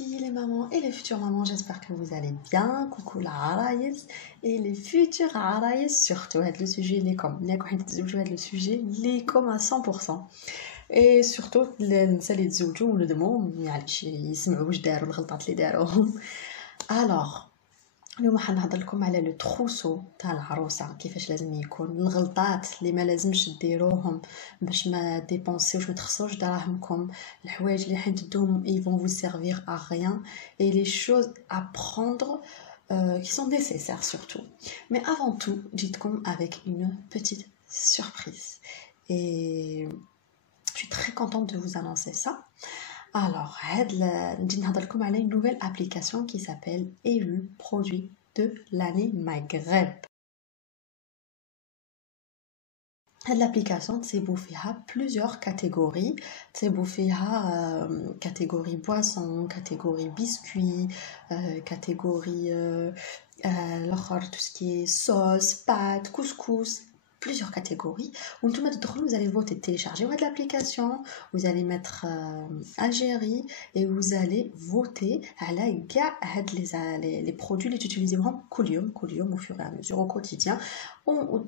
Les mamans et les futures mamans, j'espère que vous allez bien. Coucou la Araïs et les futurs Araïs surtout. Le sujet le sujet les à 100%. Et surtout النساء اللي تزوجوا ولدهم معليش يسمعوا واش داروا الغلطات اللي داروهم. Alors اليوم حنهضر لكم على لو تروسو تاع العروسه، كيفاش لازم يكون، الغلطات اللي ما لازمش ديروهم باش ما ديبونسيوش ما تخسروش دراهمكم، الحوايج اللي حتدوهم ils vont vous servir à rien et les choses à prendre qui sont nécessaires surtout. Mais avant tout, جيتكم avec une petite surprise et je suis très contente de vous annoncer ça. Alors, نجي نهضر لكم على une nouvelle application qui s'appelle élu produit de l'année Maghreb. L'application تسيبوا فيها plusieurs catégories. تسيبوا فيها catégorie boisson, catégorie biscuits, catégorie l'autre tout ce qui est sauce, pâtes, couscous, plusieurs catégories. Où vous allez voter, télécharger l'application, vous allez mettre Algérie et vous allez voter à les produits les utiliser كل يوم au fur et à mesure au quotidien.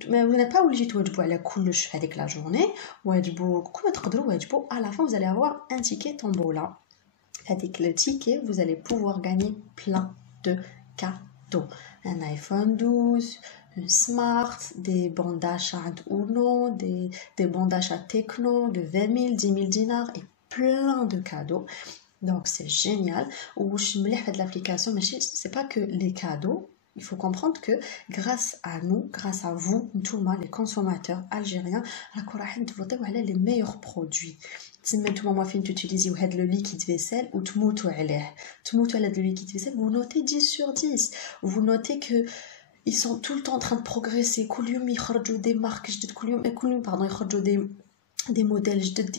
Mais vous n'êtes pas obligé de توجبوا على كلش هذيك la journée. وجبوا كل تقدروا وجبوا. À la fin vous allez avoir un ticket tombola. Avec le ticket vous allez pouvoir gagner plein de cadeaux. Un iPhone 12, une Smart, des bons d'achat Uno, des bons d'achat Techno de 20 000, 10 000 dinars et plein de cadeaux. Donc c'est génial. Ou je me de l'application, mais c'est pas que les cadeaux. Il faut comprendre que grâce à nous, grâce à vous, tous les consommateurs algériens, les meilleurs produits. Si maintenant vous utilisez le liquide vaisselle ou le liquide vaisselle, vous notez 10 sur 10. Vous notez que ils sont tout le temps en train de progresser. كل يخرجوا des marques جدد، يخرجوا des modèles جدد،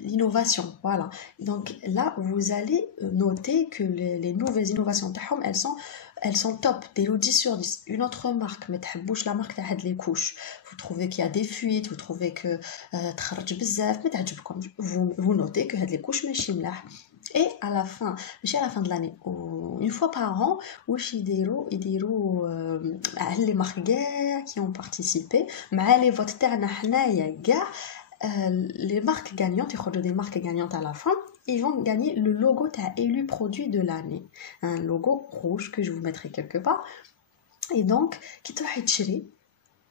l'innovation. Voilà. Donc là, vous allez noter que les nouvelles innovations elles sont top, des 10 sur 10. Une autre marque, mais تحبوش la marque تاع les couches. Vous trouvez qu'il y a des fuites, vous trouvez que تخرج بزاف، ما تعجبكم. Vous notez que هاد les couches ماشي ملاح. Et à la fin de l'année, une fois par an, ils diront les marques qui ont participé, mais les votes les marques gagnantes, des marques gagnantes à la fin, ils vont gagner le logo élu produit de l'année, un logo rouge que je vous mettrai quelque part. Et donc, qui te تشري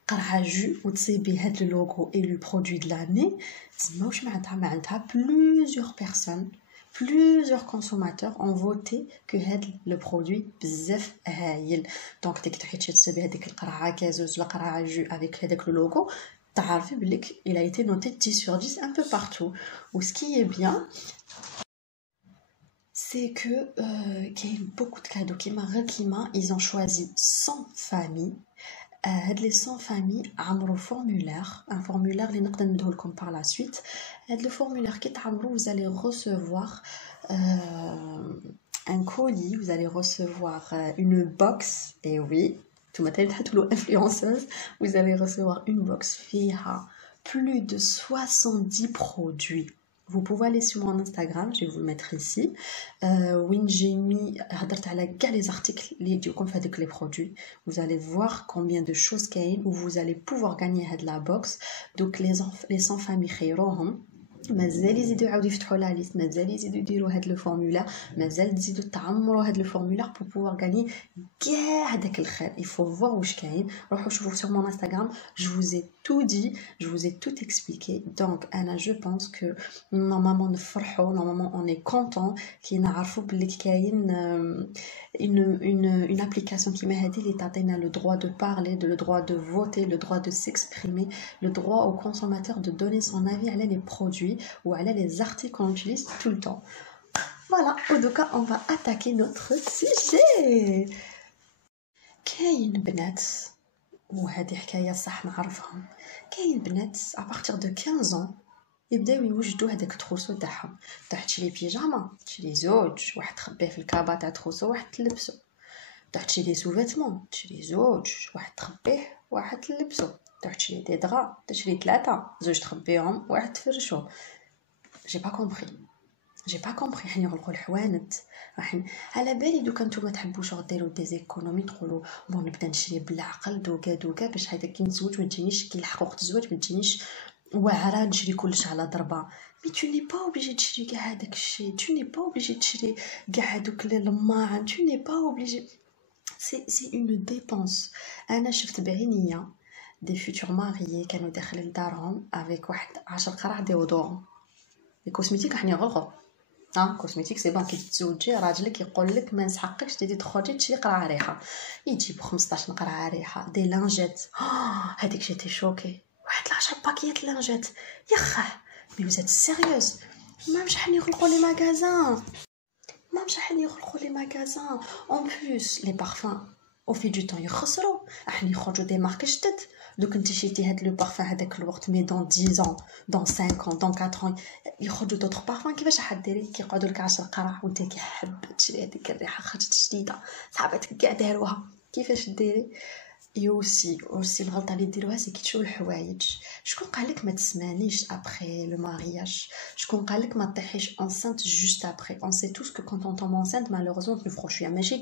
قرعة جو وتصيبي هاد le logo élu produit de l'année، تسمى واش معناتها plusieurs consommateurs ont voté que le produit بزاف هايل. Donc ديك تحيد تسبي هذيك القرعه كازوز ولا قرعه جو avec هذاك le logo، تعرفي بليك il a été noté 10 sur 10 un peu partout. Ou ce qui est bien, c'est que qu'il y a beaucoup de cadeaux ils ont choisi 100 familles. Les 100 familles عمرو un formulaire اللي نقدر نديه لكم par la suite. Le formulaire qui تعمرو, vous allez recevoir un colis, vous allez recevoir une box, et oui, tout influenceuse, vous allez recevoir une box فيها plus de 70 produits. Vous pouvez aller sur mon Instagram, je vais vous le mettre ici. Où j'ai mis les articles comme les produits. Vous allez voir combien de choses qu'il y a où vous allez pouvoir gagner la box. Donc les 100 familles خيروهم. مازال يزيدوا يعاودوا يفتحوا لا ليست، مازال يزيدوا يديروا هاد لو فورمولا، مازال تزيدوا تعمروا هاد لو فورمولا pour pouvoir gagner كاع هذاك الخير. Il faut voir واش كاين، روحوا شوفوا sur mon Instagram, je vous ai tout dit, je vous ai tout expliqué. Donc انا je pense que normalement نفرحوا، normalement on est content كي نعرفوا بلي كاين une application qui m'a aidé, les تعطينا le droit de parler, le droit de voter, le droit de s'exprimer, le droit au consommateur de donner son avis على les produits ou à les articles qu'on utilise tout le temps. Voilà, au cas on va attaquer notre sujet. كاين بنات وهذه حكايه صح نعرفهم، كاين بنات à partir de 15 ans يبداو يوجدوا هذاك التروسو تاعهم. تشري بيجاما، تشري زوج، واحد تخبيه في الكابا تاع تروسو، واحد تلبسو. تشري سو فيتمون، تشري زوج، واحد تخبيه، واحد تلبسو. تشري دي دغا، تشري 3، زوج تخبيهم، واحد تفرشو. J'ai pas compris. j'ai pas compris حنا يغلقوا الحوانت راح على بالي دوكا نتوما تحبوش ديروا دي زيكونومي تقولوا بون نبدا نشري بالعقل دوكا باش هذا كي نتزوج ما تجينيش كي نلحق وقت الزواج ما تجينيش واعره نشري كلش على ضربه. مي تو ني با اوبليجي تشري كاع هذاك الشيء، تو ني با اوبليجي تشري كاع هذوك الماعن، تو ني با اوبليجي سي اون ديبونس. انا شفت بعينيا دي فيتور ماريي كانوا داخلين لدارهم افيك واحد 10 قرع ديودورون. لي كوسميتيك راح يغلقوا كوسميتيك سي بون كي تتزوجي راجلك يقول لك ما نسحقكش تدي تخرجي تشري قرعه ريحه، يجيب 15 قرعه ريحه دي لانجيت. هذيك جيتي شوكي، واحد 10 باكيات لانجيت يخه. مي وزات سيريوز ما مش حني يغلقوا لي ماغازان، ما مش حني يغلقوا لي ماغازان. اون بليس لي بارفان او في دو طون يخسروا، راح يخرجوا دي مارك جدد. دوك انت شريتي هاد لو بارفان هذاك الوقت مي دون 10 ans دون 5 ans دون 4 ans يخرجوا دوطخ بارفان. كيفاش حديري كيقعدوا لك 10 قرع وانت كيحب تشري هذيك الريحه خرجت جديده صحاباتك كاع داروها، كيفاش ديري؟ اوسي الغلطه اللي ديروها سي كي تشوفوا الحوايج. شكون قالك ما تسمانيش ابري لو مارياج؟ شكون قالك ما طيحيش انسانت جوست ابري؟ اون سي توس كو كونط اون تومب انسانت مالوغوزمون نفرحوا شويه، ماشي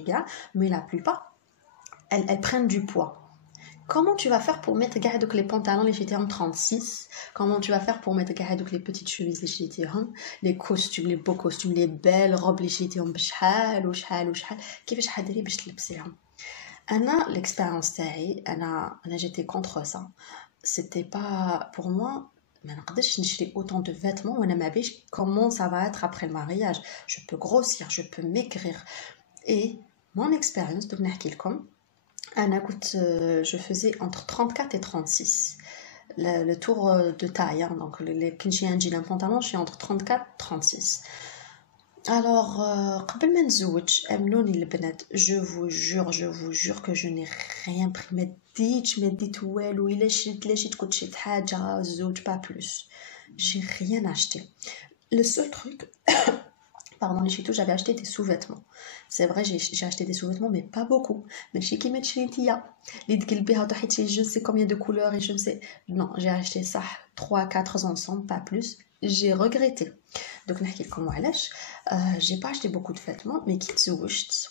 كاع مي لا بلوبار elles prennent du poids. Comment tu vas faire pour mettre les pantalons les GT 36? Comment tu vas faire pour mettre les petites chemises les GT, les costumes, les beaux costumes, les belles robes les GT بشحال وشحال كيفاش حديري باش تلبسيهم؟ انا l'expérience تاعي انا j'étais contre ça. C'était pas pour moi. ما نقدرش نشري autant de vêtements وانا ما بيش comment ça va être après le mariage. Je peux grossir, je peux maigrir. Et mon expérience دوك نحكي لكم أنا كنت je faisais entre 34 et 36 le tour de taille, hein, donc كي نجي نجي un pantalon je suis entre 34 36. Alors قبل ما نتزوج امنوني البنات je vous jure que je n'ai rien pris. ما ديت والو، الا شريت كنت شريت حاجه الزوج با بلوس. j'ai rien acheté. Le seul truc pardon, chez tout, j'avais acheté des sous-vêtements. C'est vrai, j'ai acheté des sous-vêtements, mais pas beaucoup. Mais chez qui met Chintia, je ne sais combien de couleurs et je ne sais. Non, j'ai acheté ça 3-4 ensemble, pas plus. J'ai regretté. Donc, j'ai pas acheté beaucoup de vêtements, mais qui تزوجت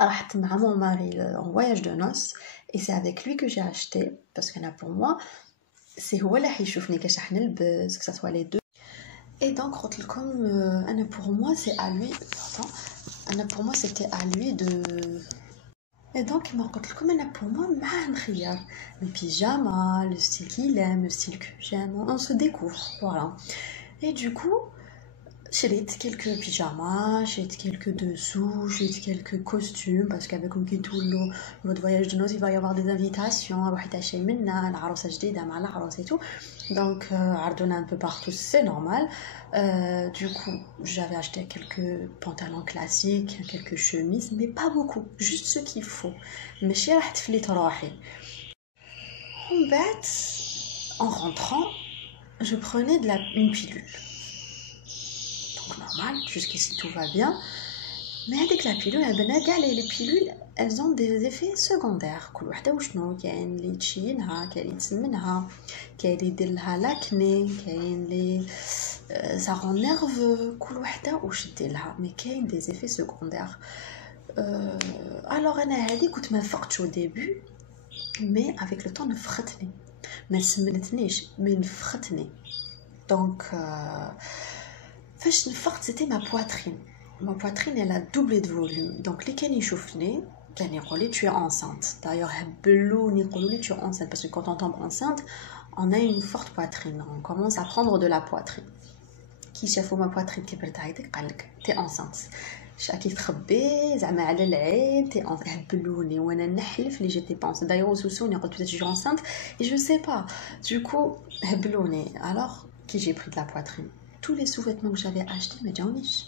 رحت مع mon mari en voyage de noces et c'est avec lui que j'ai acheté parce que là pour moi c'est هو اللي حيشوفني كاش راح نلبس que ça soit les deux. Et donc, pour moi, c'est à lui. Pardon. Pour moi, c'était à lui de. Et donc, pour moi, le pyjama, le style qu'il aime, le style que j'aime, on se découvre. Voilà. Et du coup, j'ai quelques pyjamas, j'ai quelques dessous, j'ai quelques costumes, parce qu'avec votre voyage de noces, il va y avoir des invitations, et tout. Donc, Ardona un peu partout, c'est normal. Du coup, j'avais acheté quelques pantalons classiques, quelques chemises, mais pas beaucoup, juste ce qu'il faut. Mais chez en rentrant, je prenais une pilule. Donc normal, jusqu'ici tout va bien. Mais avec la pilule, les pilules, elles ont des effets secondaires. كل وحده وشنو كاين اللي تشينها، كاين اللي تسمنها، كاين اللي يدير لها لاكني، كاين اللي ça rend nerveux. كل وحده واش دير لها، mais كاين des effets secondaires. Alors انا هذه كنت ما فقتش au début, mais avec le temps نفختني. ما سمنتنيش mais نفختني. Donc فاش نفقت c'était ma poitrine. Ma poitrine elle a doublé de volume. Donc les كان يشوفني كان يقول لي tu es enceinte. D'ailleurs هبلوني يقولوا لي tu es enceinte parce que quand on tombe enceinte on a une forte poitrine, on commence à prendre de la poitrine. كي شافوا ma poitrine كبرت هكذاك قال لك tu es enceinte. شاكي تخبي زعما على العين تي هبلوني وانا نحلف لي جيتي با enceinte. D'ailleurs وسوسوني قلت peut-être je suis enceinte et je sais pas. Du coup هبلوني. Alors qui j'ai pris de la poitrine. Tous les sous-vêtements que j'avais achetés ما جاونيش.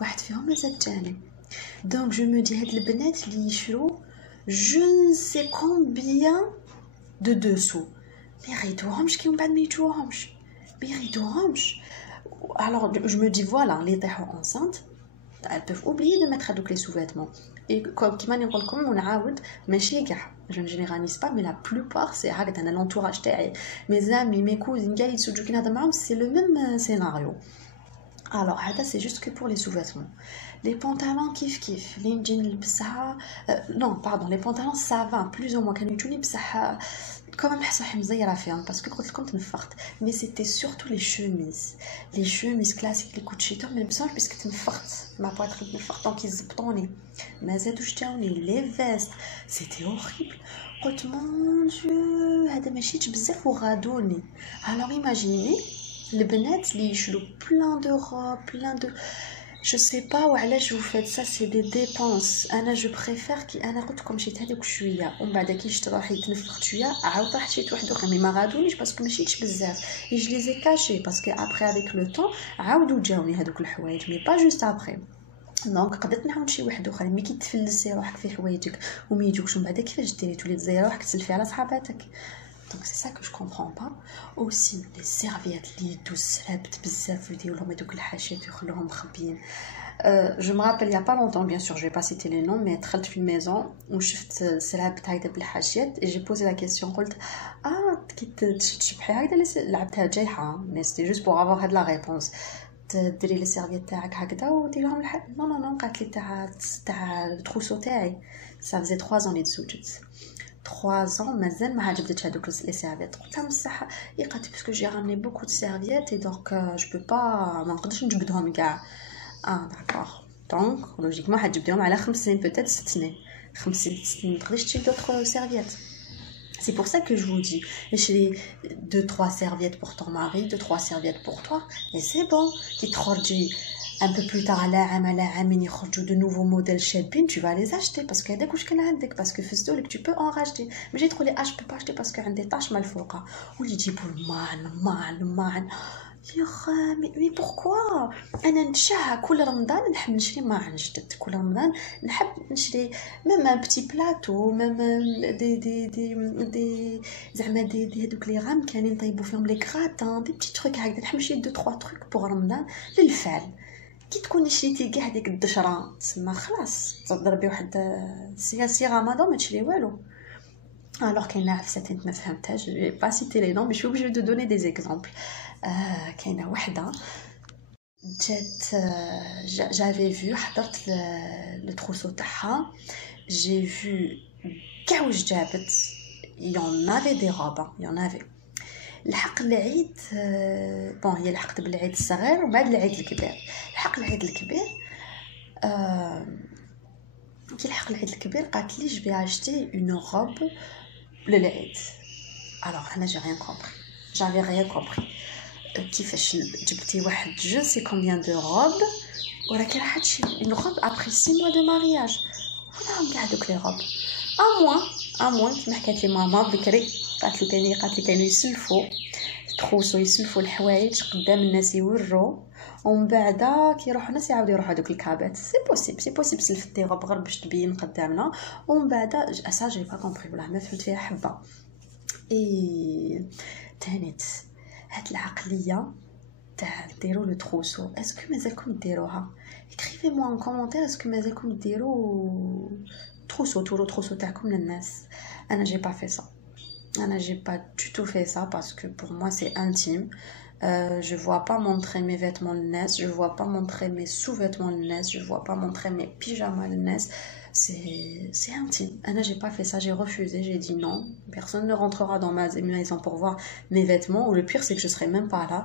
واحد فيهم مازال تاني. Donc je me dis هاد البنات اللي يشرو je ne sais combien de dessous. ما يريدوهمش كي من بعد ما يجوهمش. ما يريدوهمش. Alors je me dis voilà, les يطيحوا enceintes, elles peuvent oublier de mettre هذوك les sous-vêtements. Et comme كيما نقول لكم ونعاود ماشي كاع je ne généralise pas mais la plupart c'est هكذا. انا l'entourage تاعي mes amis mes cousines كاع يتزوجوا كي نهضر معاهم c'est le même scénario. Alors هذا c'est juste que pour les sous-vêtements. Les pantalons كيف اللي نجي نلبسها non pardon les pantalons ça va plus ou moins كانوا يجوني بصح كمان نحس روحي مزيره فيهم باسكو قلت لكم تنفخت مي سيتي سورتو لي شوميز كلاسيك لي كوتشيتو ما نلبسهمش باسكو تنفخت ما بغيت نتنفخ دونك يزبطوني ما زادوش جاوني لي فيست سيتي اوريبل قلت مون ديو هذا ماشي بزاف وغادوني alors imaginez البنات اللي يشرو plein de robes plein de je sais pas وعلاش vous faites ça c'est des dépenses انا je préfère كي انا قلت لكم شريت هذوك شويه ومن بعد كي شفت روحي تنفخت شويه عاود رحت شريت واحد اخر مي ما غادونيش باسكو ما شريتش بزاف et je les ai cachés parce que après avec le temps عاودوا جاوني هذوك الحوايج مي با جوست après دونك قدرت نعاود شي واحد اخر مي كي تفلسي روحك في حوايجك وما يجوكش من بعد كيفاش ديري تولي تزيري روحك تسلفي على صحاباتك. Donc c'est ça que je comprends pas. Aussi les serviettes les douces رابط بزاف يديروا لهم هذوك الحاشيات يخلوهم مخبيين. Je me rappelle il y a pas longtemps bien sûr je vais pas citer les noms mais دخلت في الميزون وشفت سراب هكذا بالحاشيات et j'ai posé la question قلت كي تشبحي هكذا لعبتها جايحه mais c'était juste pour avoir de la réponse. تديري لي سيرفيت تاعك هكذا وديريهم نو قالت لي تاع التروسو تاعي ça faisait 3 ans اللي تزوجت 3 ans مازال ما عجبتش هذوك لي سيرفيت قلت لها بصح قالت باسكو جي رامني بوكو دو سيرفيت اي دونك جو بو با ما نقدرش نجبدهم كاع داكوغ دونك لوجيكمون حتجبديهم على 5 سنين بوتيت 6 سنين 5 سنين ما تقدرش تشري دوطخ سيرفيت. C'est pour ça que je vous dis, j'ai 2-3 serviettes pour ton mari, 2-3 serviettes pour toi, et c'est bon. Qui te rejouent un peu plus tard, à l'âme, de nouveaux modèles Shelby, tu vas les acheter parce qu'il y a des couches qu'elle a, parce que que tu peux en racheter. Mais j'ai trouvé je peux pas acheter parce qu'il y a des taches mal fouées. Ou il dit pour mal. Mais pourquoi انا نتشهى كل رمضان نحب نشري ماعن جدد كل رمضان نحب نشري ميم ان بتي بلاطو ميم دي زعما دي هذوك لي غام كانوا نطيبوا فيهم لي كراتان دي بتي تروك هكذا نحب نشري 2-3 تروك بوغ رمضان للفعل كي تكوني شريتي كاع ديك الدشره تما خلاص تضربي واحد سي رمضان ما تشري والو. Alors qu'il y a certaines ما فهمتهاش je vais pas citer les noms mais je suis obligée de donner des exemples. كاينه وحده جات j'avais vu حضرت le trousseau تاعها j'ai vu كاع واش جابت il y en avait des robes il y en avait لحق العيد بون هي لحقت بالعيد الصغير وبعد العيد الكبير لحق العيد الكبير كي لحق العيد الكبير قالت لي je vais acheter une robe للعيد. alors انا j'avais rien compris كيفاش جبتي واحد je sais combien de robes ولكن راح تشري une robe après 6 mois de mariage وراهم كاع دوك لي روب à moins كيما حكات لي ماما بكري قالت لي كانوا يسلفوا تخوصوا يسلفوا الحوايج قدام الناس يوروا ومن بعد كي يروحوا الناس يعاودوا يروحوا هذوك الكابات سي بوسيبل سلفتي روب غير باش تبين قدامنا ومن بعد اسا جي با كومبري ولا ما فهمت فيها حبه اي تانيت هاد العقليه تاع ديروا لو تروسو اسكو مازالكم ديروها écrivez moi en commentaire اسكو مازالكم ديروا تروسو تاعكم للناس. انا j'ai pas fait ça j'ai pas du tout fait ça parce que pour moi c'est intime. Je vois pas montrer mes vêtements le NES, je vois pas montrer mes sous-vêtements le NES, je vois pas montrer mes pyjamas le NES. C'est intime. J'ai pas fait ça, j'ai refusé, j'ai dit non. Personne ne rentrera dans ma maison pour voir mes vêtements. Ou le pire, c'est que je serai même pas là.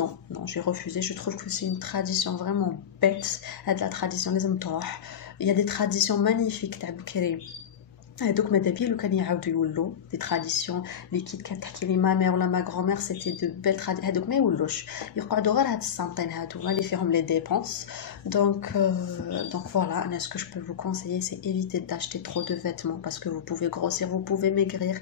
Non, j'ai refusé. Je trouve que c'est une tradition vraiment bête. De la tradition les hommes. Il y a des traditions magnifiques. Donc مادابيا لو كان يعاودوا يولوا دي traditions اللي كي كانت تحكي لي ما مير ولا ما غرومير سيتي دو بيل هذوك ما يولوش يقعدوا غير هاد السنتين هادو اللي فيهم لي ديبونس. Donc voilà, ce que je peux vous conseiller c'est éviter d'acheter trop de vêtements parce que vous pouvez grossir, vous pouvez maigrir.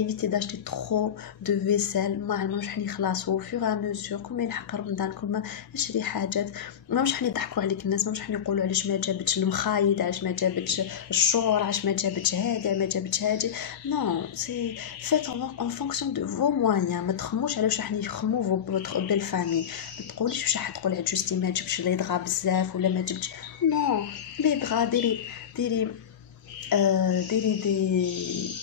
Évitez d'acheter trop de vaisselle ما علموش حني يخلصوا في غا مزور كل ما يلحق رمضان كل ما اشري حاجات ماش حني يضحكوا عليك الناس ماش حني يقولوا علاش ما جابتش المخايد علاش ما جابتش الشور علاش ما جابتش ما جابتش هادي. non c'est faites en fonction de vos moyens. ما تخموش على واش راح يخمو votre belle famille. ما تقوليش واش راح تقولي جوستي ما جبتش لي دغا بزاف ولا ما جبتش. non لي دغا ديري ديري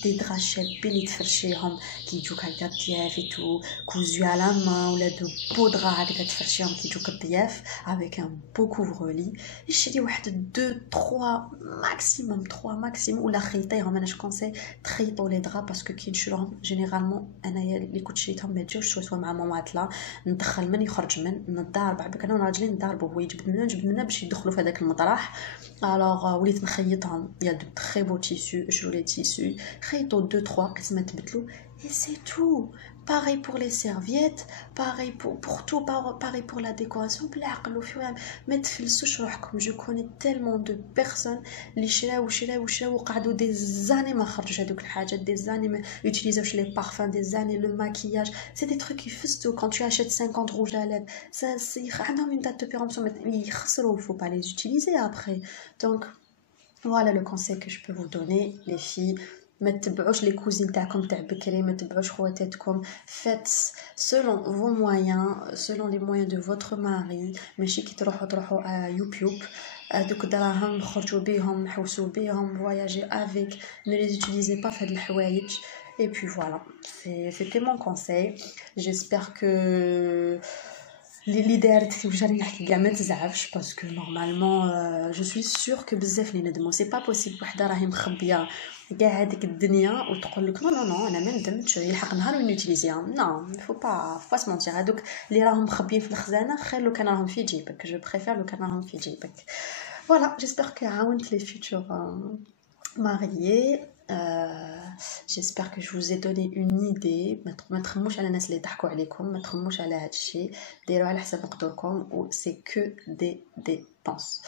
دي درا شابين اللي تفرشيهم كيجوك هكا ضياف ايتو كوزو على ما ولا دو بو درا هكا تفرشيهم كيجوك ضياف افيك ان بو كوفرلي شري واحد 2 3 ماكسيموم 3 ماكسيموم ولا خيطيهم. انا جو كونساي تخيطوا لي درا باسكو كي نشروهم جينيرالمون انايا اللي كنت شريتهم ما جاوش سوا مع ماماتلا ندخل من يخرج من نضارب عباك انا وراجلي نضاربوا هو يجبد لنا باش يدخلوا في هذاك المطرح. الوغ وليت نخيطهم يا دو تري بو تيسو جو لي تيسو خيطوا 2 3 قسمه تبدلوا et c'est tout. Pareil pour les serviettes, pareil pour tout, pareil pour la décoration. بالعقل وفي ما تفلسوش روحكم. je connais tellement de personnes اللي شراو وقعدوا des années ما خرجوش هذوك الحاجات des années ما يوتيليزاوش les parfums des années le maquillage c'est des trucs يفسدوا. quand tu achètes 50 rouges à lèvres ça عندهم une date de péremption يخسروا. faut pas les utiliser après. donc voilà le conseil que je peux vous donner les filles. ما تتبعوش لي كوزين تاعكم تاع بكري، ما تتبعوش خواتاتكم. faites selon vos moyens selon les moyens de votre mari. ماشي كي تروحوا على يوتيوب دوك دراهم خرجوا بيهم حوسوا بيهم voyager avec ne les utilisez pas في هاد الحوايج. et puis voilà c'était mon conseil. j'espère que اللي دارت وجاني نحكي كاع ما تزعفش باسكو نورمالمون جو سوي سور كو بزاف اللي ندموا. سي با بوسيبل وحده راهي مخبيه كاع هذيك الدنيا وتقول لك نو انا ما ندمتش يلحق نهار ونوتيليزيها. نو فو با سمونتير. هذوك اللي راهم مخبيين في الخزانه خير لو كان راهم في جيبك. جو بريفير لو كان راهم في جيبك. فوالا جيسبر كو عاونت لي فيتور mariés. j'espère que je vous ai donné une idée. ما تخموش على الناس اللي ضحكوا عليكم، ما تخموش على هذا الشيء، ديروا على حسب مقدوركم و c'est que des dépenses.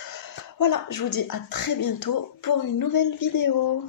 Voilà, je vous dis à très bientôt pour une nouvelle vidéo.